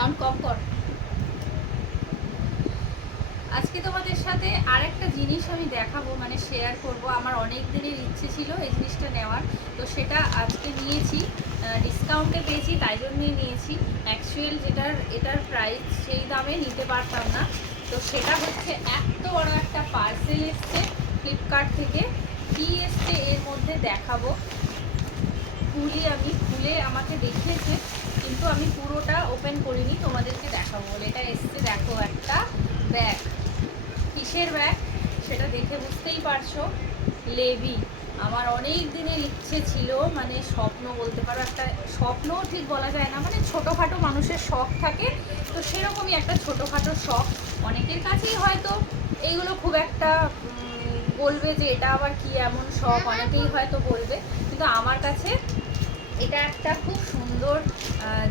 Sound কম কর। আজকে তোমাদের সাথে আরেকটা জিনিস আমি দেখাবো, মানে শেয়ার করব। আমার অনেক দিনের ইচ্ছে ছিল এই জিনিসটা নেওয়ার, তো সেটা আজকে নিয়েছি। ডিসকাউন্টে পেয়েছি তাই জন্যই নিয়েছি। অ্যাকচুয়াল এটার প্রাইস সেই দামে নিতে পারতাম না। তো সেটা হচ্ছে এত বড় একটা পার্সেল এসছে ফ্লিপকার্ট থেকে। কি এসছে এর মধ্যে দেখাবো। আমি খুলে আমাকে দেখিয়েছে, কিন্তু আমি পুরোটা ওপেন করিনি, তোমাদেরকে দেখাবো বলে। এটা এসছে, দেখো একটা ব্যাগ। কিসের ব্যাগ সেটা দেখে বুঝতেই পারছো, লেভি। আমার অনেক দিনের ইচ্ছে ছিল, মানে স্বপ্ন বলতে পারো, একটা স্বপ্নও ঠিক বলা যায় না, মানে ছোটোখাটো মানুষের শখ থাকে, তো সেরকমই একটা ছোটোখাটো শখ। অনেকের কাছেই হয়তো এইগুলো খুব একটা বলবে যে এটা আবার কি এমন শখ, অনেকেই হয়তো বলবে, কিন্তু আমার কাছে এটা একটা খুব সুন্দর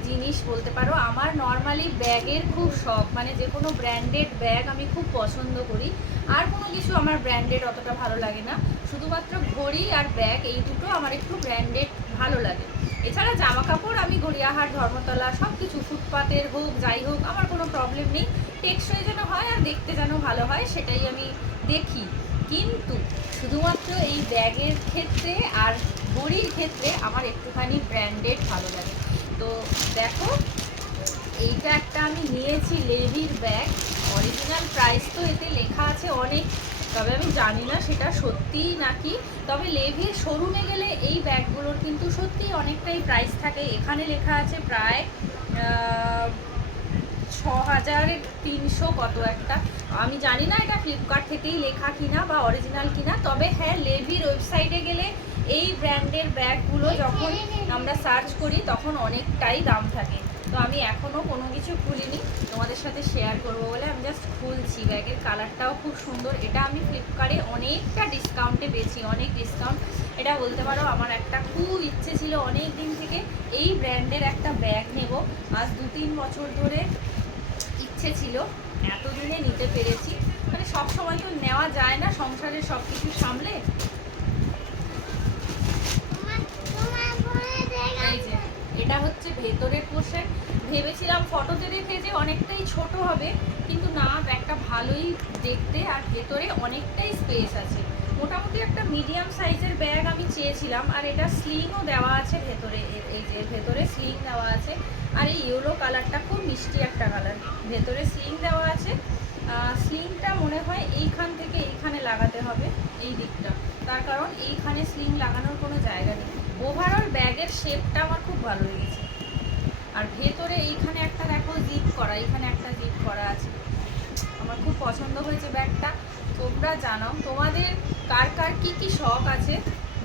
জিনিস বলতে পারো। আমার নর্মালি ব্যাগের খুব শখ, মানে যে কোনো ব্র্যান্ডেড ব্যাগ আমি খুব পছন্দ করি। আর কোনো কিছু আমার ব্র্যান্ডেড অতটা ভালো লাগে না, শুধুমাত্র ঘড়ি আর ব্যাগ, এই দুটো আমার একটু ব্র্যান্ডেড ভালো লাগে। এছাড়া জামা কাপড় আমি গড়িয়াহাট, ধর্মতলা, সব কিছু ফুটপাতের হোক যাই হোক আমার কোনো প্রবলেম নেই। টেকসই যেন হয় আর দেখতে যেন ভালো হয় সেটাই আমি দেখি। কিন্তু শুধুমাত্র এই ব্যাগের ক্ষেত্রে আর ঘড়ির ক্ষেত্রে আমার একটুখানি ব্র্যান্ডেড ভালো লাগে। তো দেখো, এইটা একটা আমি নিয়েছি লেভির ব্যাগ। অরিজিনাল প্রাইস তো এতে লেখা আছে অনেক, তবে আমি জানি না সেটা সত্যিই নাকি। তবে লেভির শোরুমে গেলে এই ব্যাগগুলোর কিন্তু সত্যিই অনেকটাই প্রাইস থাকে। এখানে লেখা আছে প্রায় 6300 কত একটা। আমি জানি না এটা ফ্লিপকার্ট থেকেই লেখা কিনা বা অরিজিনাল কিনা, তবে হ্যাঁ, লেভির ওয়েবসাইটে গেলে এই ব্র্যান্ডের ব্যাগগুলো যখন আমরা সার্চ করি তখন অনেকটাই দাম থাকে। তো আমি এখনও কোনো কিছু খুলিনি, তোমাদের সাথে শেয়ার করবো বলে আমি জাস্ট খুলছি। ব্যাগের কালারটাও খুব সুন্দর। এটা আমি ফ্লিপকার্টে অনেকটা ডিসকাউন্টে পেয়েছি, অনেক ডিসকাউন্ট। এটা বলতে পারো আমার একটা খুব ইচ্ছে ছিল অনেক দিন থেকে এই ব্র্যান্ডের একটা ব্যাগ নেব। আজ 2-3 বছর ধরে ইচ্ছে ছিল, এতদিনে নিতে পেরেছি। মানে সব সময় তো নেওয়া যায় না সংসারের সব কিছু সামলে। এই যে এটা হচ্ছে ভেতরের পোর্শন। ভেবেছিলাম ফটোতে দেখে যে অনেকটাই ছোট হবে, কিন্তু না, ব্যাগটা ভালোই দেখতে আর ভেতরে অনেকটাই স্পেস আছে। মোটামুটি একটা মিডিয়াম সাইজের ব্যাগ আমি চেয়েছিলাম। আর এটা স্লিংও দেওয়া আছে ভেতরে, এই যে ভেতরে স্লিং দেওয়া আছে। আর এই ইয়েলো কালারটা খুব মিষ্টি একটা কালার, ভেতরে স্লিং দেওয়া আছে। স্লিংটা মনে হয় এইখান থেকে এইখানে লাগাতে হবে, এই দিকটা, তার কারণ এইখানে স্লিং লাগানোর কোনো জায়গা নেই। ওভারঅল ব্যাগের শেপটা আমার খুব ভালো লেগেছে। আর ভেতরে এইখানে একটা দেখো জিপ করা, এইখানে একটা জিপ করা আছে। আমার খুব পছন্দ হয়েছে ব্যাগটা। তোমরা জানাও তোমাদের কার কার কী কী শখ আছে।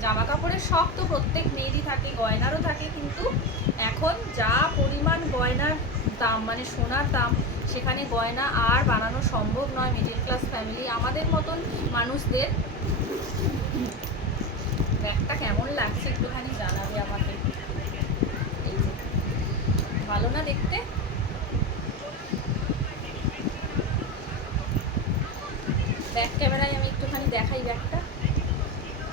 জামা কাপড়ের শখ তো প্রত্যেক মেয়েরই থাকে, গয়নারও থাকে, কিন্তু এখন যা পরিমাণ গয়নার দাম, মানে সোনার দাম, সেখানে গয়না আর বানানো সম্ভব নয় মিডল ক্লাস ফ্যামিলি আমাদের মতন মানুষদের। ব্যাগটা কেমন লাগছে একটুখানি জানাবে আমাকে। এই যে, ভালো না দেখতে? ব্যাক ক্যামেরায় আমি একটুখানি দেখাই ব্যাগটা।